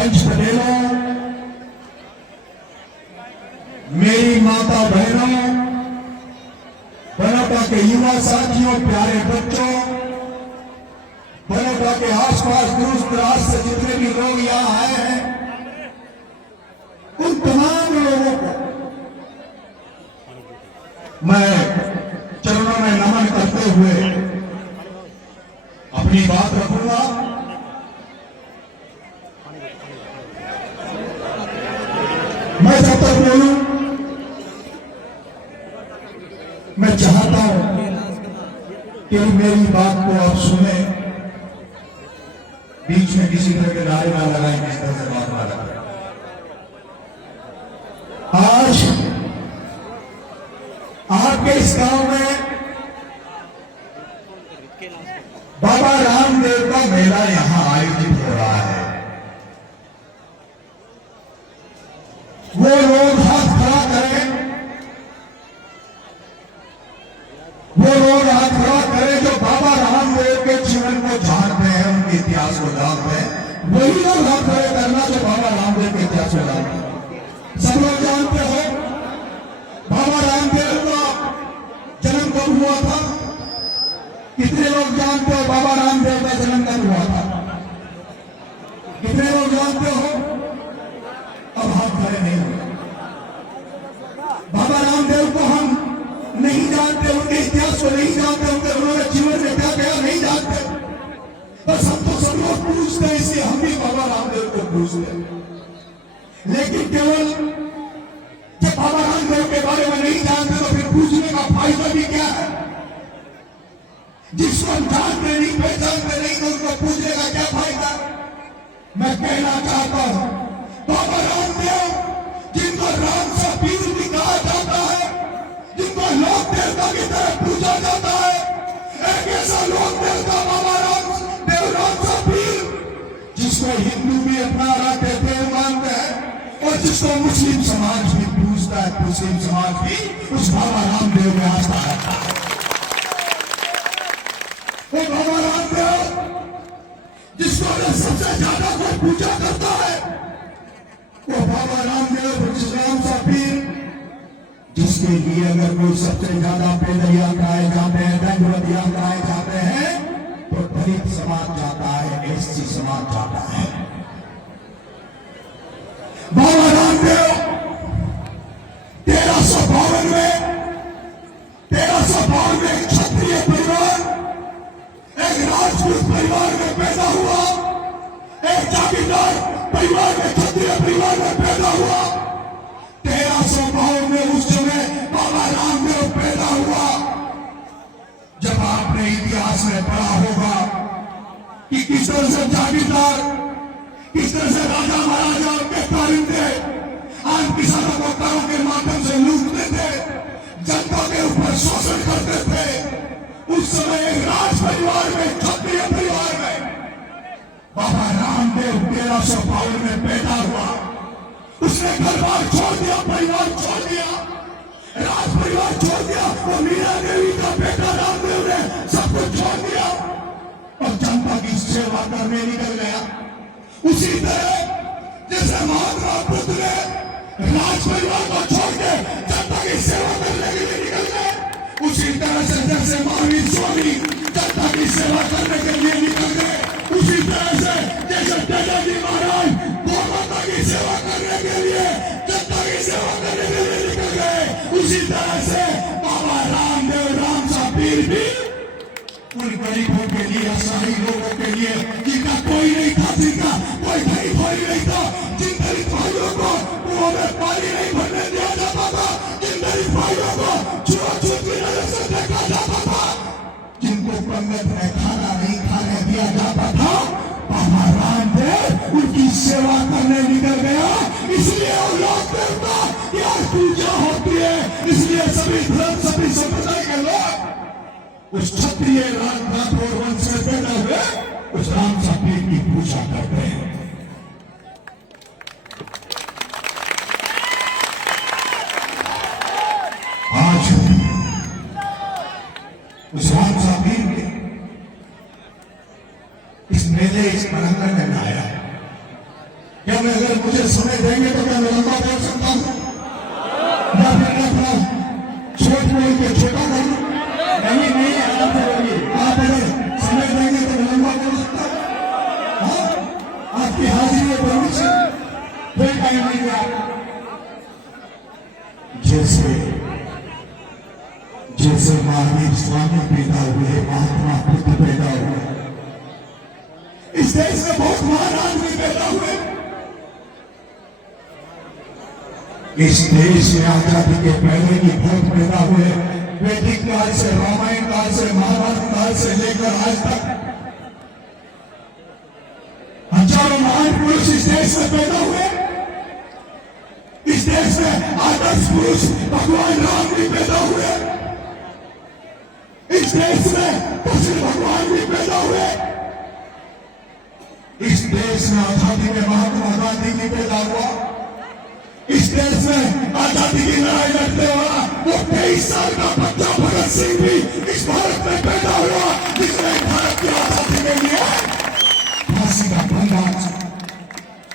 पंच पटेलों, मेरी माता बहनों, बनोटा के युवा साथियों, प्यारे बच्चों, बनोटा के आसपास दूर दराज से जितने भी लोग यहां आए हैं, उन तमाम लोगों को मैं चरणों में नमन करते हुए अपनी बात रखूंगा। मैं जब तक बोलूं, मैं चाहता हूं कि मेरी बात को आप सुने, बीच में किसी तरह के नारे ना लगाएं, किस तरह से बात ना लगाएं। आज आपके इस गांव में बाबा रामदेव का मेला यहां आयोजित हो रहा है। वो लोग हाथ खड़ा करें, वो लोग हाथ खड़ा करें जो बाबा रामदेव के जीवन को जानते हैं, उनके इतिहास को जानते हैं। वही लोग हाथ खड़े करना जो बाबा रामदेव के इतिहास को जानते हैं। सब लोग जानते हो बाबा रामदेव का जन्म कब हुआ था? कितने लोग जानते हो बाबा रामदेव का जन्म कब हुआ था? कितने लोग जानते हो? अब हाथ खड़े नहीं हुए। बाबा रामदेव को हम नहीं जानते, उनके इतिहास को नहीं जानते, उन्होंने जीवन में क्या किया नहीं जानते। बस हम तो सब लोग पूछते हैं, इसलिए हम भी बाबा रामदेव को पूछते हैं। लेकिन केवल जब बाबा रामदेव के बारे में नहीं जानते तो फिर पूछने का फायदा भी क्या है? जिसको हम जानते नहीं, पहचानते नहीं, तो उसको पूछने का क्या फायदा? मैं कहना चाहता हूं बाबा रामदेव, जिनको राम सा पीर भी कहा जाता है, जिनको लोक देवता की तरह पूजा जाता है, एक ऐसा लोक देवता बाबा रामदेव, राम सा पीर, जिसको हिंदू भी अपना राधे देव मानते हैं और जिसको मुस्लिम समाज भी पूजता है, मुस्लिम समाज भी उस बाबा रामदेव में आस्था रखता है। वो बाबा रामदेव जिसको सबसे ज्यादा कोई पूजा करता है, वो बाबा रामदेव, राम सा पीर, जिसके लिए अगर कोई सबसे ज्यादा पैदलियां कराए जाते हैं, दंडवतियां कराए जाते हैं, तो दलित समाज जाता है, एससी समाज जाता है। बाबा रामदेव 1352 में एक क्षत्रिय परिवार, एक राजपूत परिवार में पैदा हुआ, एक जागीरदार परिवार में, क्षत्रिय परिवार में पैदा हुआ। 1352 में उस समय बाबा रामदेव पैदा हुआ। जब आपने इतिहास में पढ़ा होगा कि किस तरह से जागीरदार, किस तरह से राजा महाराजा के परिंदे आम किसानों को करों के माध्यम से लूटते थे, जनता के ऊपर शोषण करते थे, उस समय एक राज परिवार में, क्षत्रिय परिवार में बाबा रामदेव 1352 में पैदा हुआ। उसने घर बार छोड़ दिया, परिवार छोड़ दिया, राज परिवार छोड़ दिया, वो मीरा देवी का बेटा रामदेव ने सब कुछ छोड़ दिया और जनता की सेवा करने निकल गया। उसी तरह जैसे महात्मा बुद्ध ने राज परिवार को छोड़ के जनता की सेवा करने के लिए निकल गए, उसी तरह से जैसे महावीर स्वामी जनता की सेवा करने के लिए निकल गए, उसी तरह से जैसे दादाजी महाराज गौ माता की सेवा करने के लिए, जनता की सेवा करने के लिए निकल गए, उसी तरह से बाबा रामदेव, राम सा पीर भी उन गरीबों के लिए, असहाय लोगों के लिए, जिनका कोई नहीं था, जिनका कोई भाई भाई नहीं था, जिन दलित भाइयों को कुओं में पानी नहीं भरने दिया जाता था, जिन दलित भाइयों को छुआछूत की नजर से देखा जाता था, जिनको पंगत में खाना नहीं खाने दिया जाता था, बाबा रामदेव उनकी सेवा करने निकल गया। इसलिए लोक देवता की आज पूजा होती है, इसलिए सभी धर्म, सभी संप्रदाय के लोग उस क्षत्रिय राठौर वंश से पैदा हुए उस राम सा पीर की पूजा करते हैं। आज उस राम सा पीर के इस मेले, इस मरंगन में आया क्या मैं अगर मुझे समय देंगे तो क्या मैं लंबा बोल सकता हूं या फिर मैं थोड़ा छोट बोल के छोटा करूं? नहीं नहीं आराम से बोलिए। आप अगर समय देंगे तो मैं लंबा बोल सकता हूं। हाँ, आपकी हाजिरी में परमिशन कोई टाइम नहीं दिया। जैसे जैसे महावीर स्वामी पैदा हुए, महात्मा बुद्ध पैदा हुए, इस देश में बहुत महान आदमी पैदा हुए। इस देश में आजादी के पहले ही बहुत पैदा हुए। वैदिक काल से, रामायण काल से, महाभारत काल से लेकर आज तक हजारों महान पुरुष इस देश में पैदा हुए। इस देश में आदर्श पुरुष भगवान राम भी पैदा हुए। इस देश में कृष्ण भगवान भी पैदा हुए। इस देश में आजादी में महात्मा गांधी भी पैदा हुआ। इस देश में आजादी की लड़ाई लड़ने वाला वो 23 साल का बच्चा भगत सिंह भी इस भारत में पैदा हुआ, जिसने भारत की आजादी के लिए फांसी का फंदा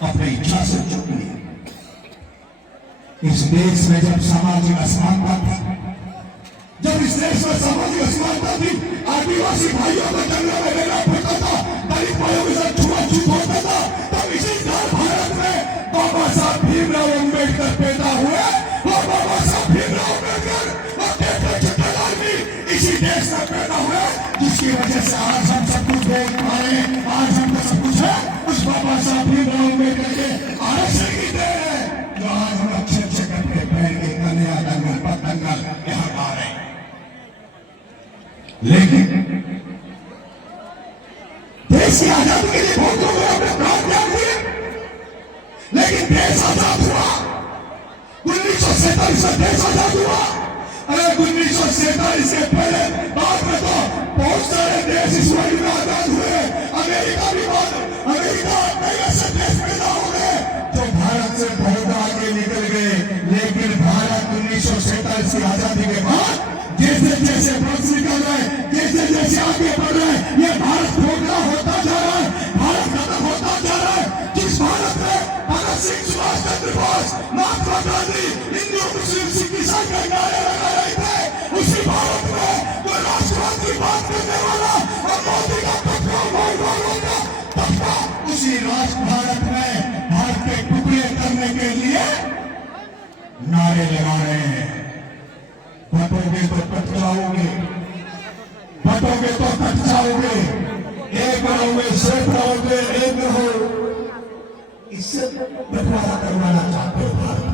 अपनी इच्छा से चुक लिया। इस देश में जब सामाजिक असमानता थी, जब इस देश में सामाजिक असमानता थी, आदिवासी भाइयों को जंगल में लेना पड़ता था, दलित भाइयों के साथ छुआछूत होता था, तब इसी भारत में बाबा साहब भीमराव अम्बेडकर पैदा हुए। और बाबा साहब भीमराव अम्बेडकर और डॉक्टर जवाहरलाल भी इसी देश में पैदा हुए, जिसकी वजह से आज हम सब कुछ देख पा रहे हैं। आज हमको सब कुछ है उस बाबा साहब भीमराव अम्बेडकर के आरक्षण की देन है, जो आज हम अच्छे अच्छे कपड़े पहन के कन्या दंगल पर दंगल यहाँ आ रहे हैं। लेकिन देश की आजादी के लिए बहुत लोगों ने अपने प्राण त्याग दिए, लेकिन देश आजाद हुआ 1947 में। देश आजाद हुआ। अरे 1947 से पहले बाद में तो बहुत सारे देश इस वर्ल्ड में आजाद हुए। अमेरिका भी अमेरिका कई ऐसे देश पैदा हो गए जो भारत से बहुत आगे निकल गए। लेकिन भारत 1947 की आजादी के बाद जैसे जैसे वर्ष निकल रहे, जैसे जैसे आगे बढ़ रहे, ये भारत खोखला होता जा रहा है, भारत खत्म होता जा रहा है। जिस भारत में भगत सिंह, सुभाष चंद्र बोस, महात्मा गांधी हिंदू मुस्लिम सिख ईसाई के नारे लगा रहे थे, उसी भारत में कोई राष्ट्रवाद की बात करने वाला और मोदी का तबका उसी राष्ट्र भारत में भारत के टुकड़े करने के लिए नारे लगा रहे हैं। बटोगे तो कट जाओगे, बटोगे तो कट जाओगे, एक रहोगे सिर्फ रहोगे, एक रहो। इससे बंटवारा करवाना चाहते हो भारत?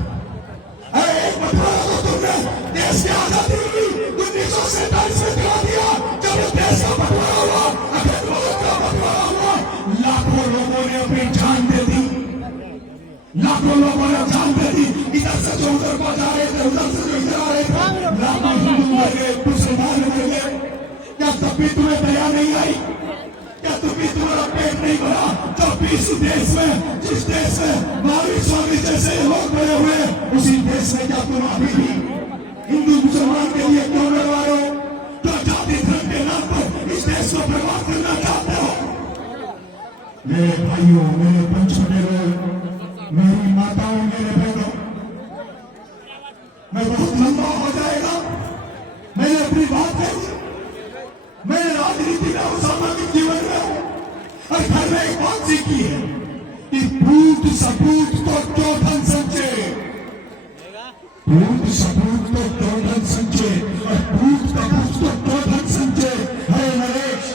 अरे एक बंटवारा तो तुमने देश की आजादी की 1947 में करा दिया, जब देश का बंटवारा हुआ, अखंड भारत का बंटवारा हुआ, लाखों लोगों ने अपनी जान दे दी, लाखों लोगों ने जान दे दी। इधर से जो उधर को जा रहे थे, उधर से जो इधर आ रहे थे, लाखों हिंदू मर गए, मुसलमान मर गए। क्या तब भी तुम्हें दया नहीं आई? क्या तुम्हें तुम्हारा पेट नहीं भरा? जब इस देश में, जिस देश में महावीर स्वामी जैसे लोग बड़े हुए, उसी देश में क्या तुम अभी भी हिंदू मुसलमान के लिए क्यों लड़ रहे हो? तो जाति धर्म के नाम पर इस देश को बर्बाद करना चाहते हो? मेरे भाइयों, मेरे पंचमेरों, मेरी माताओं, मेरे बहनों, मैं बहुत लंबा हो जाएगा, मैंने अपनी बात कही। मैंने राजनीति में और सामाजिक जीवन में और घर में एक बात सीखी है कि पूत सपूत तो चौधन संचे, पूत सपूत तो चौधन संचे और पूत कपूत तो चौधन संचे। हरे नरेश,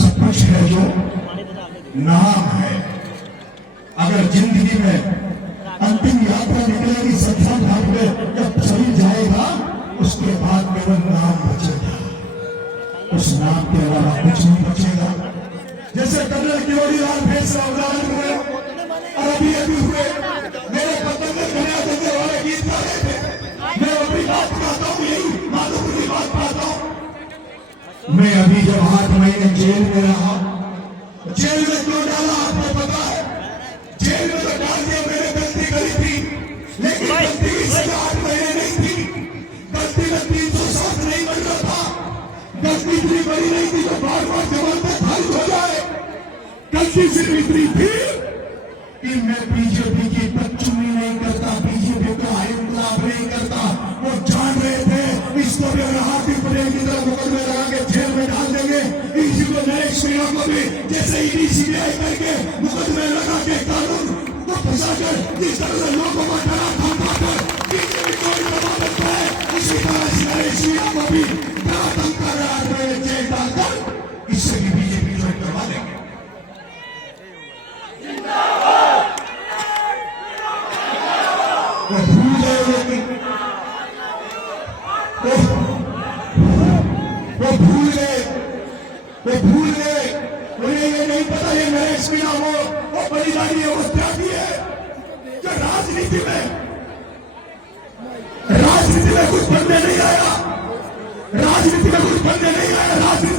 सब कुछ है जो नाम है। अगर जिंदगी में अंतिम यात्रा निकलेगी सत्संग घाट में, जब शरीर जाएगा उसके बाद केवल नाम बचेगा, उस नाम के अलावा कुछ नहीं बचेगा। जैसे कर्नल किरोड़ीलाल भेसरा उदाहरण हुए और अभी हुए, मेरे पतंग में कन्या देने वाले गीत गा रहे थे। मैं अपनी बात कहता हूँ, यही माधुपुर की बात कहता हूँ। मैं अभी जब 8 महीने जेल में रहा, जेल में क्यों डाला आपको पता है? जेल में तो डाल दिया, मैंने गलती करी थी, लेकिन गलती की सजा 8 महीने नहीं थी। गलती में 307 नहीं बन रहा था, गलती इतनी बड़ी नहीं थी तो बार बार जमानत खारिज हो जाए। गलती सिर्फ इतनी थी कि मैं बीजेपी की बदचुनी नहीं करता, बीजेपी का इंकलाब नहीं करता। वो जान रहे थे इसको भी अगर हाथी पटेल की तरह मुकदमे लगा के जेल में डाल देंगे, इसी को नरेश मीणा को भी जैसे ईडी सीबीआई करके मुकदमे लगा के कानून को फंसा कर जिस तरह से लोगों को डरा धमका कर बीजेपी को दबा देता है, इसी तरह से नरेश मीणा को भी डरा धमका कर जेल डालकर इससे भी बीजेपी ज्वाइन करवा देंगे। वो भूल गए, लेकिन वो भूल गए। उन्हें ये नहीं पता ये नरेश मीणा वो बलिदानी है, वो त्यागी है जो राजनीति में कुछ बनने नहीं आया, राजनीति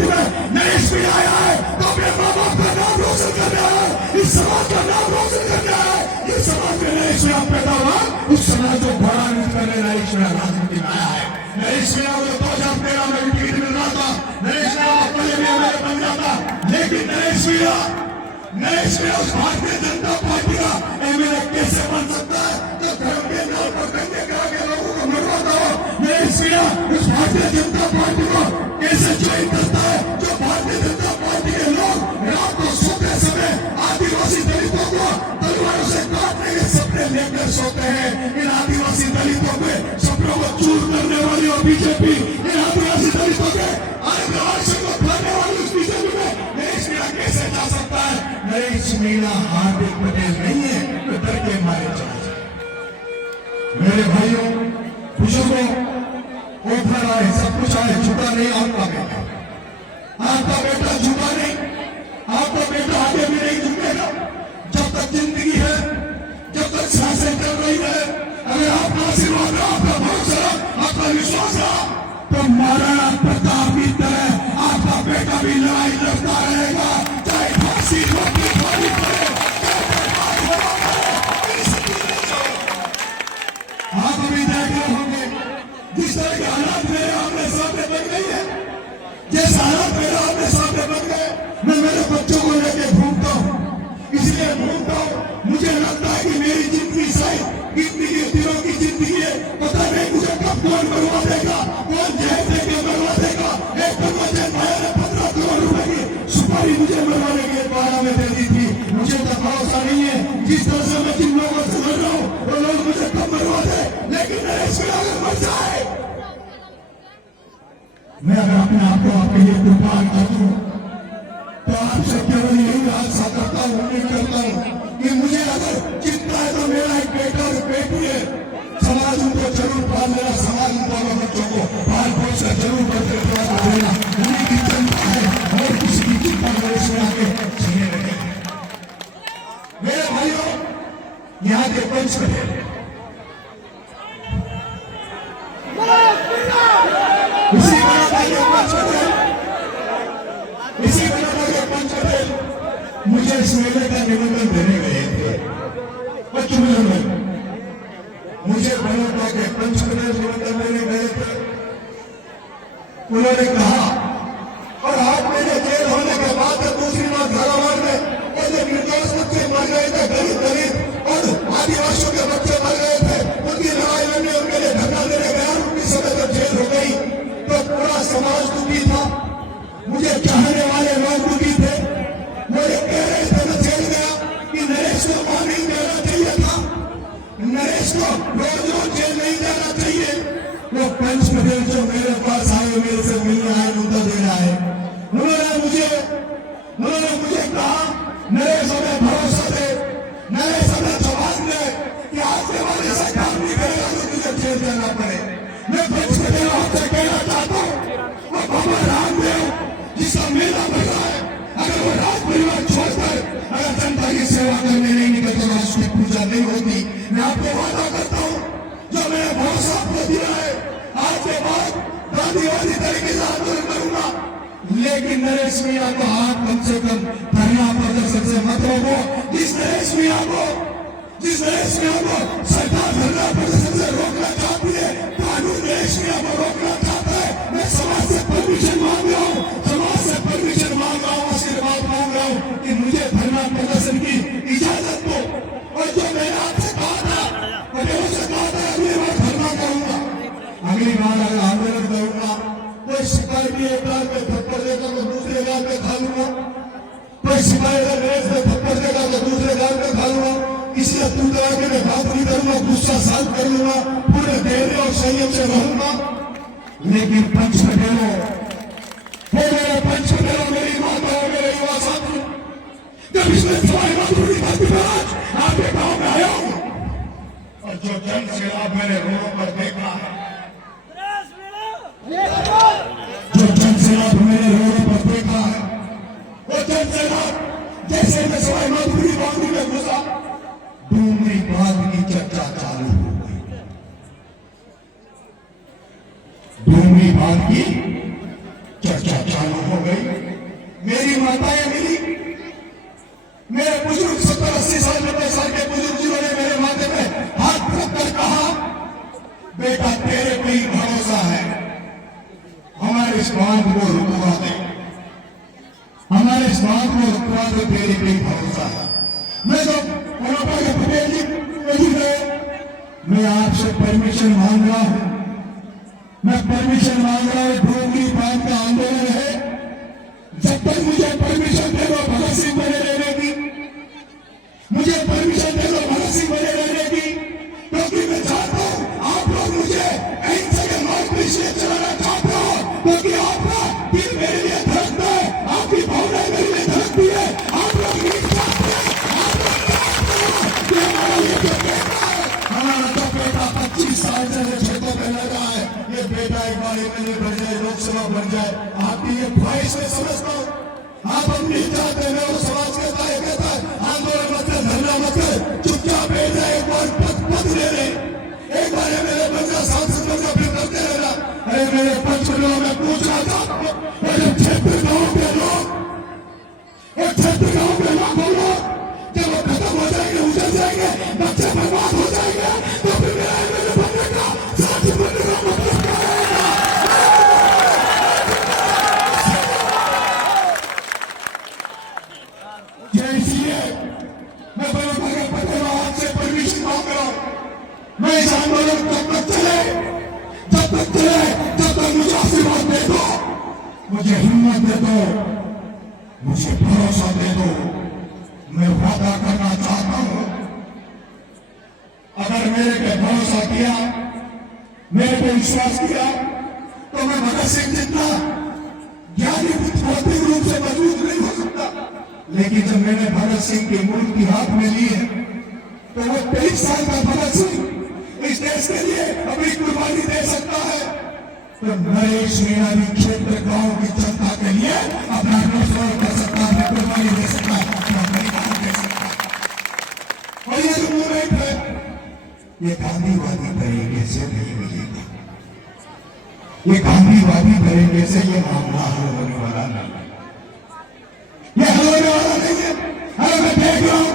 में नरेश मीणा आया है तो अपने माँ बाप का नाम रोशन करना है, इस समाज का नाम रोशन करना है। इस समाज में नरेश मीणा पैदा हुआ, उस समाज को घोड़ा करने नरेश मीणा राजनीति में आया है। नरेश मीणा को 2013 में टिकट मिल रहा था, नरेश मीणा पहले भी एमएलए बन जाता, लेकिन नरेश मीणा उस भारतीय जनता पार्टी का एमएलए कैसे बन सकता है जो धर्म के नाम पर दंगे करा के लोगों को मरवाता हो। नरेश मीणा उस भारतीय जनता पार्टी को कैसे ज्वाइन करता है जो भारतीय जनता पार्टी के लोग रात को सोते समय आदिवासी दलितों को तलवारों से काटने के सपने लेकर सोते हैं। इन आदिवासी दलितों के सपनों को चूर करने वाली और बीजेपी इन आदिवासी दलितों के आदिवासी को खाने वाली उस बीजेपी में नरेश मीणा कैसे जा सकता है? नरेश मीणा हार्दिक पटेल नहीं है तो डर के मारे चला जाए। मेरे भाइयों बुजुर्गों, ओखर आए, सब कुछ आए, झुका नहीं आपका बेटा, आपका बेटा झुका नहीं, आपका बेटा आगे भी नहीं झुकेगा। जब तक जिंदगी है, जब तक सांसें चल रही है, अगर आपका आशीर्वाद रहा, आपका भरोसा रहा, आपका विश्वास रहा, तो महाराणा प्रताप की तरह आपका बेटा भी लड़ाई लड़ता रहेगा, चाहे फांसी रोकनी पड़े, आप अभी देख रहे होंगे जिस तरह के हालात मेरे आमने सामने बन गई है, जैसे हालात मेरे आमने सामने बन गए, मैं मेरे बच्चों को लेके घूमता हूँ, इसलिए घूमता हूँ। मुझे लगता है कि मेरी जिंदगी शायद कितनी दिनों की जिंदगी है, पता नहीं मुझे कब कौन मरवा देगा, कौन जेल देके मरवा देगा। एक तो मुझे भाई ने 15 करोड़ रुपए की सुपारी मुझे मरवाने के बारे में दे दी थी। मुझे तो भरोसा नहीं है जिस तरह से मैं जिन लोगों से लड़ रहा हूँ वो लोग मुझे कब मरवा दे, लेकिन नरेश मीणा अगर मर जाए, मैं अगर अपने आप को आपके लिए कुर्बान कर दूं तो आपसे केवल यही आशा करता हूँ, उम्मीद करता हूँ कि मुझे अगर चिंता है तो मेरा एक बेटा और बेटी है, समाज उनको जरूर पाल लेना, समाज उनको बच्चों को पाल पोस कर जरूर करते देना, उन्हीं की चिंता है और किसी की चिंता नरेश मीणा के छीने रहे। मेरे भाइयों, यहाँ के पंच पटेल इसी बना के पंच पटेल मुझे इस मेले का निमंत्रण देने गए थे। बच्चों में मुझे बना के पंच पटेल निमंत्रण देने गए थे। उन्होंने कहा और आप मेरे जेल होने के बाद दूसरी बार झालावाड़ में और जो निर्दोष बच्चे मर गए थे, दलित और आदिवासियों के बच्चे मर गए थे, उनकी लड़ाई लड़ने उनके लिए धरना देने गया, उनकी समय जब जेल हो गई तो पूरा समाज दुखी था, मुझे चाहने वाले लोग दुखी थे। वो ये कह रहे थे मैं जेल गया कि नरेश को वार्निंग देना चाहिए था, नरेश को रोज जेल नहीं जाना चाहिए। वो पंच पटेल जो मेरे पास आए, मेरे से मिलने आए, मुद्दा देना है, उन्होंने मुझे कहा नरेश हमें भरोसा दे, नरेश हमें जवाब दे कि आज के बाद ऐसा काम नहीं करेगा तो तुझे जेल जाना पड़े। मैं पंच पटेल आपसे कहना चाहता हूँ, वो बाबा रामदेव जिसका मेला बन रहा है, अगर वो राज परिवार छोड़कर अगर जनता की सेवा करने नहीं निकलते तो उसकी पूजा नहीं होती। मैं आपको वादा करता हूँ जो मैंने भरोसा आपको दिया है, आज के बाद गांधीवादी तरीके से आंदोलन करूंगा, लेकिन नरेश मीणा को हाथ कम से कम धरना प्रदर्शन से मत रोको। जिस नरेश मीणा को सरकार धरना प्रदर्शन से रोकना चाहती है, कानून नरेश मीणा को रोकना चाहता है। मैं समाज से परमिशन मांग रहा हूँ, आशीर्वाद मांग रहा हूँ कि मुझे धरना बर्दाश्त कर लूंगा, पूरे धैर्य और संयम से रहूंगा। लेकिन पंच पटेलों, मेरे पंच पटेलों, मेरी माता और मेरे युवा साथी, जब इसमें सवाई माधुरी भक्ति महाराज आपके गांव में आया हूं और जो जन सैलाब मैंने रोडों पर देखा है, जो जन सैलाब मैंने रोडों पर देखा है, वो जन सैलाब जैसे मैं सवाई माधुरी बांधू में घुसा, डूंगरी बांध की चर्चा चालू हो गई। डूंगरी बांध की चर्चा चालू हो गई। मेरी माताएं मिली, मेरे बुजुर्ग 70-80 साल 90 साल के बुजुर्ग जिन्होंने मेरे माथे में हाथ रख कर कहा, बेटा तेरे पे ही भरोसा है, हमारे इस बांध को रुकवा दे, हमारे इस बांध को रुकवा दे, तेरे पे ही भरोसा है। मैं तो पटेल जी गए, मैं आपसे परमिशन मांग रहा हूं, मैं परमिशन मांग रहा हूं। डोगरी बांध का आंदोलन है, जब तक मुझे परमिशन दे दो भगत सिंह बने रहने की, मुझे परमिशन दे दो भगत सिंह बने रहने की, क्योंकि मैं चाहता हूं आप लोग मुझे अहिंसा के मार्ग पर इसलिए चलाना चाहते हो क्योंकि आपका दिल मेरे लिए धड़कता है, आपकी भावनाएं मेरे लिए धड़कती है। आप लोग नहीं चाहते, आप लोग चाहते हो कि हमारा ये जो बेटा है, हमारा तो बेटा 25 साल से खेतों में लगा है, ये बेटा एक बार एमएलए बन जाए, लोकसभा बन जाए, आपकी ये ख्वाहिश में समझता हूँ। आप अपनी चाहते हैं, वो समाज के कहता है आंदोलन मत कर, धरना मत कर, चुपचाप बैठ जाए, एक बार पद ले रहे, एक बार एमएलए बन जा, सांसद बन जा, फिर करते रहना। अरे मेरे पंचपटलों में पूछना चाहता हूँ, क्षेत्र गांव के लोग, क्षेत्र गांव के लाखों लोग जब वो खत्म हो जाएंगे, उजड़ जाएंगे, बच्चे बर्बाद हो जाएंगे, तो फिर मेरा एमएलए बनने का, साथी बनने का मतलब क्या रहेगा? इसलिए मैं पटेल आपसे परमिशन मांग रहा हूं। मैं इस आंदोलन तब तक चले, जब तक मुझे आशीर्वाद दे दो, मुझे हिम्मत दे दो, मुझे भरोसा दे दो। मैं वादा करना चाहता हूं, अगर मेरे पे भरोसा किया, मेरे पे विश्वास किया, तो मैं भगत सिंह जितना ज्ञानी भौतिक रूप से मजबूत नहीं हो सकता, लेकिन जब मैंने भगत सिंह की मूर्ति हाथ में ली है, तो वो 23 साल का भगत सिंह इस देश के लिए अपनी कुर्बानी दे सकता है, तो नरेश मीणा भी क्षेत्र गांव की जनता के लिए अपना रोजगार कर सकता है, कुर्बानी दे सकता है, अपना बलिदान दे सकता है। और ये जो मूवमेंट है, ये गांधीवादी तरीके से नहीं मिलेगा, ये गांधीवादी तरीके से ये मामला हल होने वाला नहीं है, ये हल होने वाला नहीं है। अरे मैं देख रहा हूं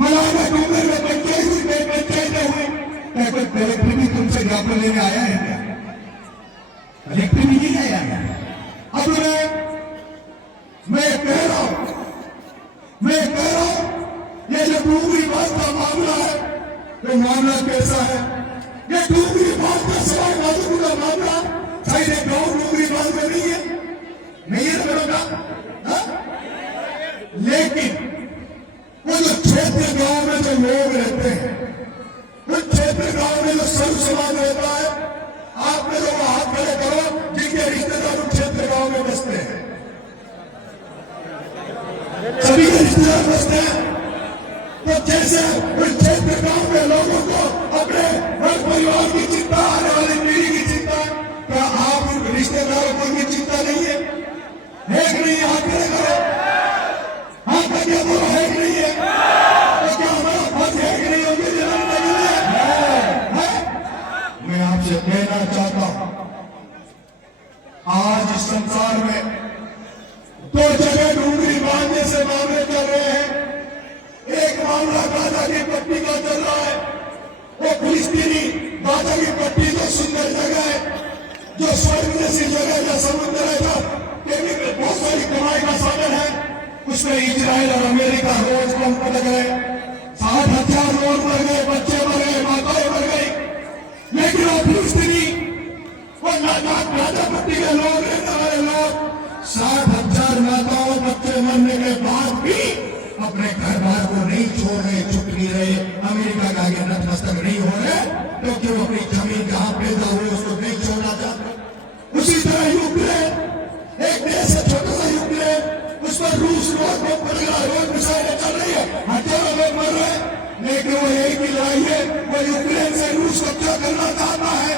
मलाना डूंगर में पंचायतें हुई, कोई कलेक्टर भी तुमसे ज्ञापन लेने आया है क्या? कलेक्टर भी नहीं आया है। अब मैं कह रहा हूं, ये जो डूंगरी बात का मामला है, ये मामला कैसा है? ये डूंगरी बात का सवाई माधुरी का मामला शायद एक गांव डूंगरी बात में नहीं है ना बेटा, लेकिन वो जो क्षेत्र गांव में जो लोग रहते हैं, उस क्षेत्र गांव में जो सर्व समाज रहता है, आप में लोग हाथ खड़े करो जिनके रिश्तेदार उस क्षेत्र गांव में बसते हैं, सभी के रिश्तेदार बसते हैं। तो जैसे उस क्षेत्र गांव के लोगों को अपने हर परिवार की चिंता, आने वाली पीढ़ी की चिंता, क्या आप उन रिश्तेदारों को भी चिंता नहीं है? एक नहीं, हाथ खड़े करो, हाथ खड़े करो, है कि नहीं है? तो क्या हमारा फर्ज है कि नहीं होगी जनाब? मैं आपसे कहना चाहता हूं, आज इस संसार में दो जगह डूंगरी बांधने से मामले चल रहे हैं। एक मामला गाजा की पट्टी का चल रहा है, वो फिलिस्तीनी गाजा की पट्टी जो सुंदर जगह है, जो स्वर्ग जैसी जगह है, जो समुद्र है, जो बहुत सारी कमाई का साधन है, उसमें इजराइल और अमेरिका रोज पंप लग गए, 60,000 लोग मर गए, बच्चे मर गए, माताएं मर गई। लेकिन वो फिलिस्तीनी, वो गाजा पट्टी के लोग, रहने वाले लोग 60,000 माताओं बच्चे मरने के बाद भी अपने घर बार को नहीं छोड़ रहे, चुप नहीं रहे, अमेरिका के आगे नतमस्तक नहीं हो रहे। क्योंकि वो अपनी जमीन जहां पैदा हुए उसको नहीं छोड़ना चाहते। उसी तरह यूक्रेन एक देश है, छोटा सा यूक्रेन, उस पर रूस रोज मिसाइलें चल रही है, हजारों लोग मर रहे हैं, लेकिन वो एक ही लड़ाई है, वो यूक्रेन से रूस कब्जा करना चाहता है।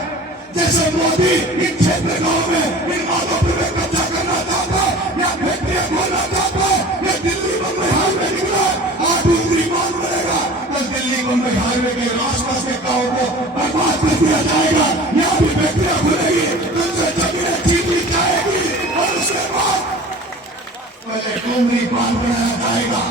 जैसे मोदी इन क्षेत्र गांव में इन माधोपुर में कब्जा करना चाहता है या फैक्ट्रियां खोलना चाहता है, या दिल्ली बम्बई हाईवे निकला आज दूसरी बात करेगा तो दिल्ली बम्बई हाईवे के आसपास के गाँव को बर्बाद कर दिया जाएगा, यहाँ भी फैक्ट्रियां खुलेगी, उनसे जमीनें छीन ली जाएगी और उसके बाद पहले डूंगरी बांध बनाया जाएगा,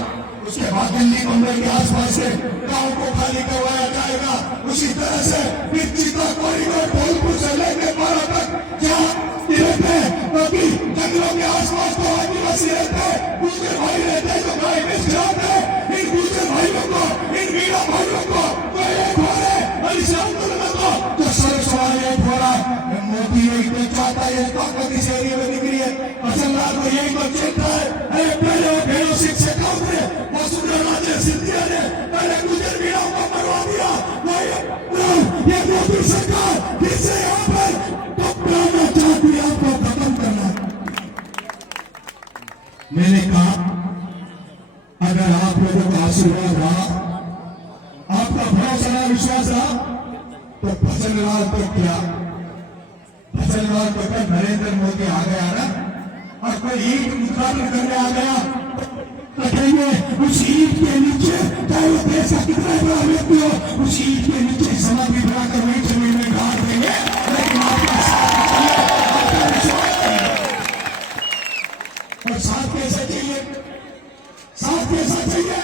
उसके बाद दिल्ली बम्बई के आसपास से गांव को खाली करवाया जाएगा। उसी तरह से फिर चीता कॉरिडोर धौलपुर से लेकर बारा तक जहाँ रहते हैं, क्योंकि जंगलों के आसपास तो आदिवासी रहते हैं, दूसरे भाई रहते हैं जो गाय बेच खिलाते हैं, इन दूसरे भाइयों को, इन मीणा भाइयों को तो एक हो रहे और इस आंदोलन को तो सर्व सवाल एक हो रहा है। मोदी यही तो चाहता है, ताकत इस एरिया में दिख रही है, असलदार को यही तो चिंता है। अरे पहले वो भेड़ों से काउंटे वसुंधरा राजे सिंधिया ने पहले गुजर मीणाओं को मरवा दिया, ये मोदी सरकार फिर से यहाँ पर टकराना चाहती है, आपको खत्म करना। मैंने कहा अगर आप लोगों का आशीर्वाद रहा, आपका भरोसा रहा, विश्वास रहा, तो भजनलाल को क्या, भजनलाल को क्या नरेंद्र मोदी आ गया ना, और कोई ईट उद्घाटन करने आ गया, कहेंगे उस ईट के नीचे चाहे वो देश का कितना बड़ा व्यक्ति हो, उस ईट के नीचे समाधि बनाकर वही जमीन में गाड़ देंगे, लेकिन आपका साथ और साथ कैसे चाहिए, साथ कैसा चाहिए,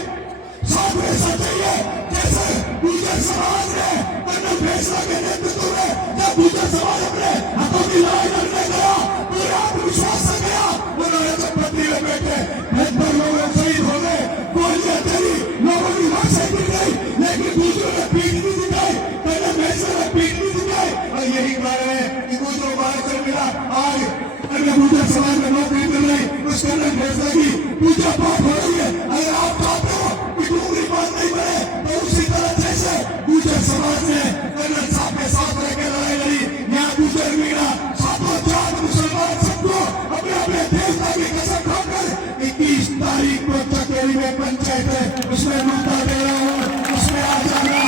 साथ ऐसा चाहिए जैसे गुर्जर समाज ने कर्नल फैसला के नेतृत्व में जब गुर्जर समाज अपने हाथों की लड़ाई लड़ने गया, पूरे आत्मविश्वास से गया, उन्होंने जब पत्नी में बैठे बहत्तर लोग शहीद हो गए, गोलियां चली, लोगों की लाशें गिर गई, लेकिन दूसरों ने पीठ नहीं दिखाई, पहले फैसले ने पीठ नहीं दिखाई, और यही कारण है कि दूसरों को आरक्षण मिला। आज अगर गुर्जर समाज में नौकरी मिल रही, उस कर्नल फैसले की पूजा पाठ हो रही है। अगर आप चाहते हो कि डूंगरी बात नहीं बने, तो उसी तरह जैसे गुर्जर समाज ने कर्नल साहब के साथ रहकर लड़ाई लड़ी, यहाँ गुर्जर मीणा सातों जात मुसलमान सबको अपने अपने देवता की कसम खाकर 21 तारीख को चकेरी में पंचायत है, उसमें मौका दे रहा हूँ, उसमें आ जाना,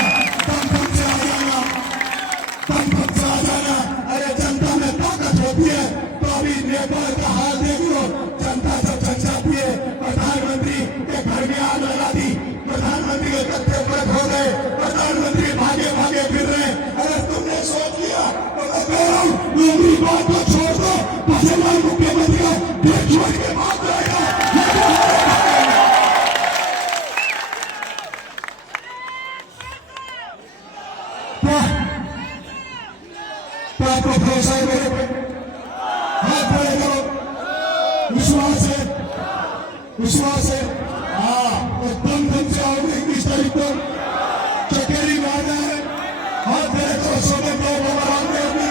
दम से आ जाना, दम से आ जाना। अरे जनता में ताकत होती है तो अभी नेपाल का हाल देख लो, जनता जब जग जाती है, प्रधानमंत्री के घर में आग लगा दी, प्रधानमंत्री के कत्थे पर हो गए, प्रधानमंत्री भागे भागे फिर रहे। अगर तुमने सोच लिया तो मैं कह रहा हूँ डूंगरी बात को छोड़ दो, भजनलाल मुख्यमंत्री का देख छोड़ के बात रहेगा। तो आपको भरोसा है मेरे पे, हाथ खड़े करो, विश्वास है, विश्वास है, हाँ, तो दम से आओगे 21 तारीख को चकेरी में आना है, हाथ खड़े करो, सोने को बाबा रामदेव भी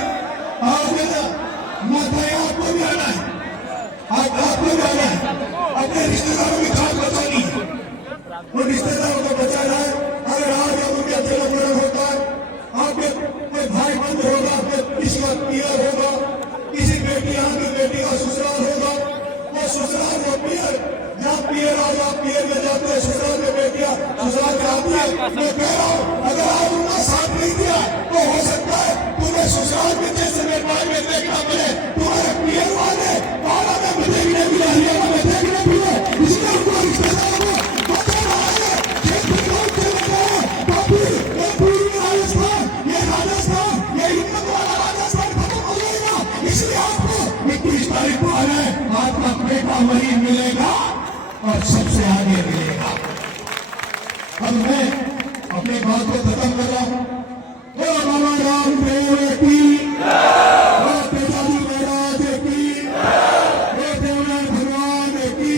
आओगे ना, माता आपको भी आना है, आपको भी आना है, अपने रिश्तेदारों की जान बचानी है, वो रिश्तेदारों को बचाना है। अगर आज उनके अकेला बड़ा होता है, आपके कोई भाई बंद होगा, किसी का पियर होगा, किसी बेटी आपकी बेटी का ससुराल होगा, वो ससुराल वो पियर, जहाँ पियर आज आप पियर में जाते हैं, ससुराल में बेटियां ससुराल में आती है। मैं कह रहा हूँ अगर आप उनका साथ नहीं दिया तो हो सकता है तुम्हें ससुराल में जैसे नेपाल में देखना पड़े, तुम्हारे पियर वाले बाला में देखने मिले, हरियाणा में देखने मिले, इसलिए उनको रिश्तेदारों को बचाना है, राजस्थान, ये हिम्मत वाला राजस्थान खत्म हो जाएगा, इसलिए आपको 21 तारीख को आना है, आपका बेटा वही मिलेगा और सबसे आगे मिलेगा। अब मैं अपनी बात को खत्म कर रहा हूँ। बाबा रामदेव की, पिताजी महाराज की, देवनाथ भगवान की,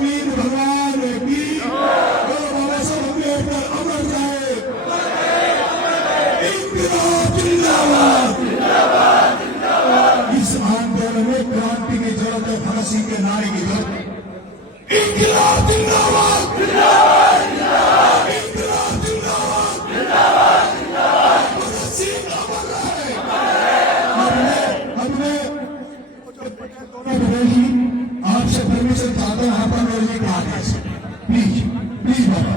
मीर भगवान की, बाबा साहब अम्बेडकर अमर रहे, इंकलाब जिंदाबाद, इस आंदोलन में क्रांति की जरूरत है, फांसी के नारे की जरूरत है। इंकलाब जिंदाबाद, इंकलाब जिंदाबाद, इंकलाब जिंदाबाद, जी आपसे परमिशन चाहता हूं, यहाँ पर बोलने के आदेश प्लीज प्लीज बाबा